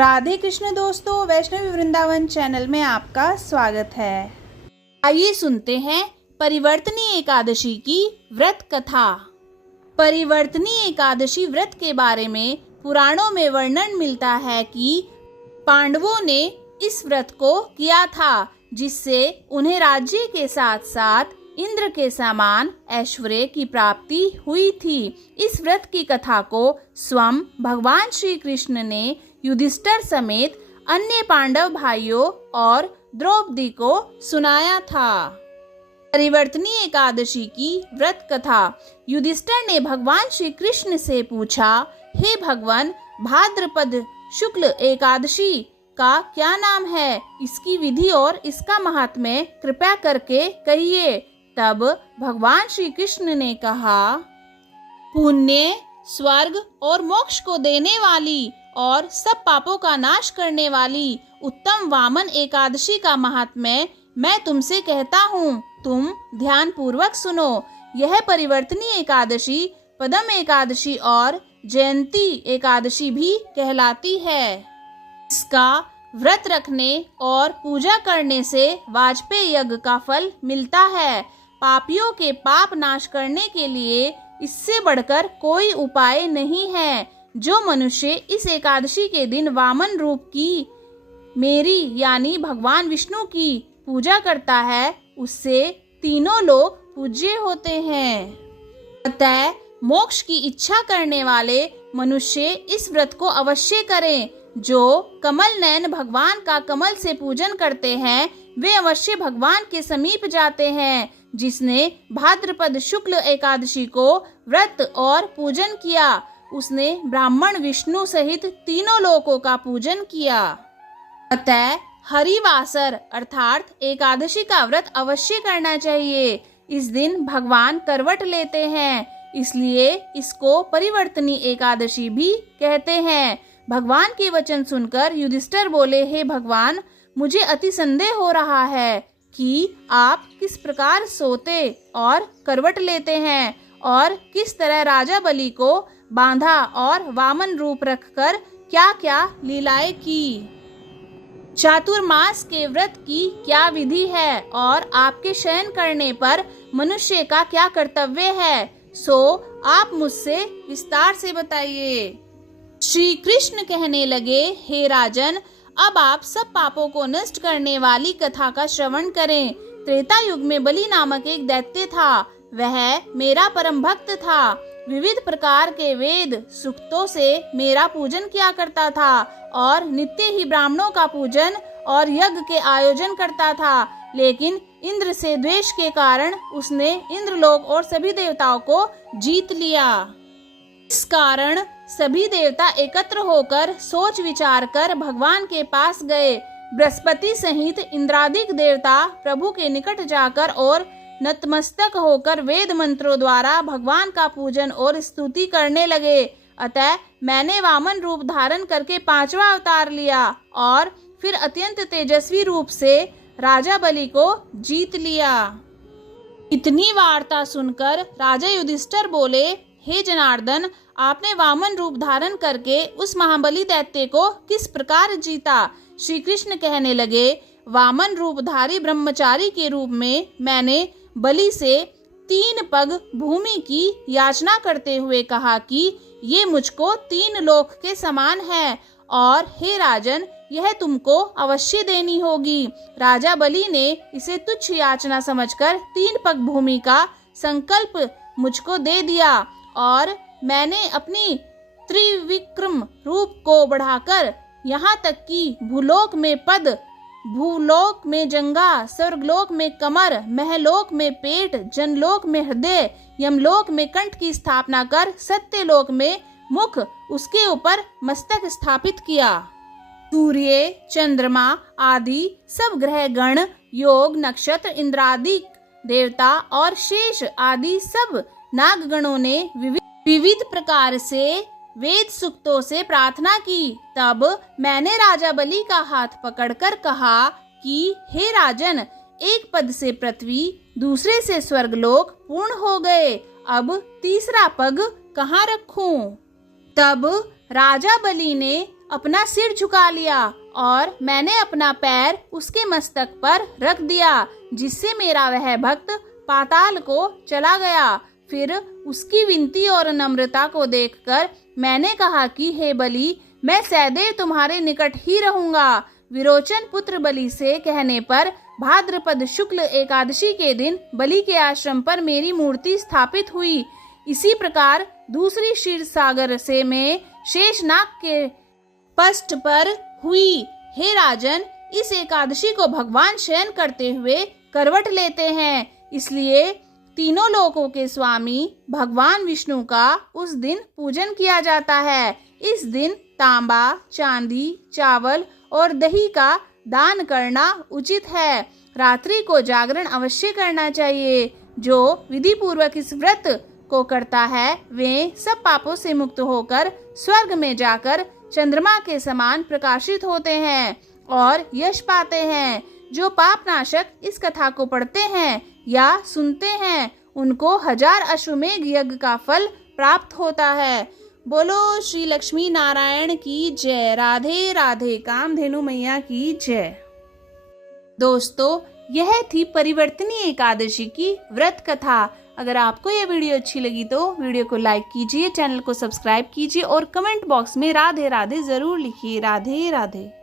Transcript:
राधे कृष्ण दोस्तों, वैष्णवी वृंदावन चैनल में आपका स्वागत है। आइए सुनते हैं परिवर्तनी एकादशी की व्रत कथा। परिवर्तनी एकादशी व्रत के बारे में पुराणों में वर्णन मिलता है कि पांडवों ने इस व्रत को किया था, जिससे उन्हें राज्य के साथ साथ इंद्र के समान ऐश्वर्य की प्राप्ति हुई थी। इस व्रत की कथा को स्वयं भगवान श्री कृष्ण ने युधिष्ठिर समेत अन्य पांडव भाइयों और द्रौपदी को सुनाया था। परिवर्तनी एकादशी की व्रत कथा। युधिष्ठिर ने भगवान श्री कृष्ण से पूछा, हे भगवान, भाद्रपद शुक्ल एकादशी का क्या नाम है? इसकी विधि और इसका महात्म्य कृपया करके कहिए। तब भगवान श्री कृष्ण ने कहा, पुण्य, स्वर्ग और मोक्ष को देने वाली और सब पापों का नाश करने वाली उत्तम वामन एकादशी का महात्म्य मैं तुमसे कहता हूँ, तुम ध्यान पूर्वक सुनो। यह परिवर्तनी एकादशी पदम एकादशी और जयंती एकादशी भी कहलाती है। इसका व्रत रखने और पूजा करने से वाजपेय यज्ञ का फल मिलता है। पापियों के पाप नाश करने के लिए इससे बढ़कर कोई उपाय नहीं है। जो मनुष्य इस एकादशी के दिन वामन रूप की मेरी यानी भगवान विष्णु की पूजा करता है, उससे तीनों लोग पूज्य होते हैं। अतः मोक्ष की इच्छा करने वाले मनुष्य इस व्रत को अवश्य करें। जो कमल नयन भगवान का कमल से पूजन करते हैं, वे अवश्य भगवान के समीप जाते हैं। जिसने भाद्रपद शुक्ल एकादशी को व्रत और पूजन किया, उसने ब्राह्मण विष्णु सहित तीनों लोकों का पूजन किया। अतः हरिवासर अर्थात एकादशी का व्रत अवश्य करना चाहिए। इस दिन भगवान करवट लेते हैं, इसलिए इसको परिवर्तनी एकादशी भी कहते हैं। भगवान के वचन सुनकर युधिष्ठिर बोले, हे भगवान, मुझे अति संदेह हो रहा है कि आप किस प्रकार सोते और करवट लेते हैं और किस तरह राजा बलि को बांधा और वामन रूप रखकर क्या क्या लीलाएं की। चातुर्मास के व्रत की क्या विधि है और आपके शयन करने पर मनुष्य का क्या कर्तव्य है, सो आप मुझसे विस्तार से बताइए। श्री कृष्ण कहने लगे, हे राजन, अब आप सब पापों को नष्ट करने वाली कथा का श्रवण करें। त्रेता युग में बलि नामक एक दैत्य था। वह मेरा परम भक्त था। विविध प्रकार के वेद सूक्तों से मेरा पूजन किया करता था और नित्य ही ब्राह्मणों का पूजन और यज्ञ के आयोजन करता था। लेकिन इंद्र से द्वेष के कारण उसने इंद्रलोक और सभी देवताओं को जीत लिया। इस कारण सभी देवता एकत्र होकर सोच विचार कर भगवान के पास गए। बृहस्पति सहित इंद्रादिक देवता प्रभु के निकट जाकर और नतमस्तक होकर वेद मंत्रों द्वारा भगवान का पूजन और स्तुति करने लगे। अतः मैंने वामन रूप धारण करके 5वां अवतार लिया और फिर अत्यंत तेजस्वी रूप से राजा बलि को जीत लिया। इतनी वार्ता सुनकर राजा युधिष्ठिर बोले, हे जनार्दन, आपने वामन रूप धारण करके उस महाबली दैत्य को किस प्रकार जीता? श्री कृष्ण कहने लगे, वामन रूपधारी ब्रह्मचारी के रूप में मैंने बलि से 3 पग भूमि की याचना करते हुए कहा कि ये मुझको 3 लोक के समान है और हे राजन, यह तुमको अवश्य देनी होगी। राजा बलि ने इसे तुच्छ याचना समझकर 3 पग भूमि का संकल्प मुझको दे दिया और मैंने अपनी त्रिविक्रम रूप को बढ़ाकर यहाँ तक कि भूलोक में पद, भूलोक में जंगा, स्वर्गलोक में कमर, महलोक में पेट, जनलोक में हृदय, यमलोक में कंठ की स्थापना कर सत्यलोक में मुख, उसके ऊपर मस्तक स्थापित किया। सूर्य, चंद्रमा आदि सब ग्रह गण, योग, नक्षत्र, इंद्रादि देवता और शेष आदि सब नागगणों ने विविध प्रकार से वेद सूक्तों से प्रार्थना की। तब मैंने राजा बलि का हाथ पकड़कर कहा कि हे राजन, एक पद से पृथ्वी, दूसरे से स्वर्गलोक पूर्ण हो गए। अब तीसरा पग कहाँ रखूं? तब राजा बलि ने अपना सिर झुका लिया और मैंने अपना पैर उसके मस्तक पर रख दिया, जिससे मेरा वह भक्त पाताल को चला गया। फिर उसकी विनती और नम्रता को देखकर मैंने कहा कि हे बलि, मैं सदैव तुम्हारे निकट ही रहूंगा। विरोचन पुत्र बलि से कहने पर भाद्रपद शुक्ल एकादशी के दिन बलि के आश्रम पर मेरी मूर्ति स्थापित हुई। इसी प्रकार दूसरी क्षीर सागर से में शेषनाग के पष्ठ पर हुई। हे राजन, इस एकादशी को भगवान शयन करते हुए करवट लेते हैं, इसलिए तीनों लोकों के स्वामी भगवान विष्णु का उस दिन पूजन किया जाता है। इस दिन तांबा, चांदी, चावल और दही का दान करना उचित है। रात्रि को जागरण अवश्य करना चाहिए। जो विधि पूर्वक इस व्रत को करता है वे सब पापों से मुक्त होकर स्वर्ग में जाकर चंद्रमा के समान प्रकाशित होते हैं और यश पाते हैं। जो पाप नाशक इस कथा को पढ़ते हैं या सुनते हैं उनको 1000 अश्वमेघ यज्ञ का फल प्राप्त होता है। बोलो श्री लक्ष्मी नारायण की जय। राधे राधे। कामधेनु मैया की जय। दोस्तों, यह थी परिवर्तनी एकादशी की व्रत कथा। अगर आपको यह वीडियो अच्छी लगी तो वीडियो को लाइक कीजिए, चैनल को सब्सक्राइब कीजिए और कमेंट बॉक्स में राधे राधे जरूर लिखिए। राधे राधे।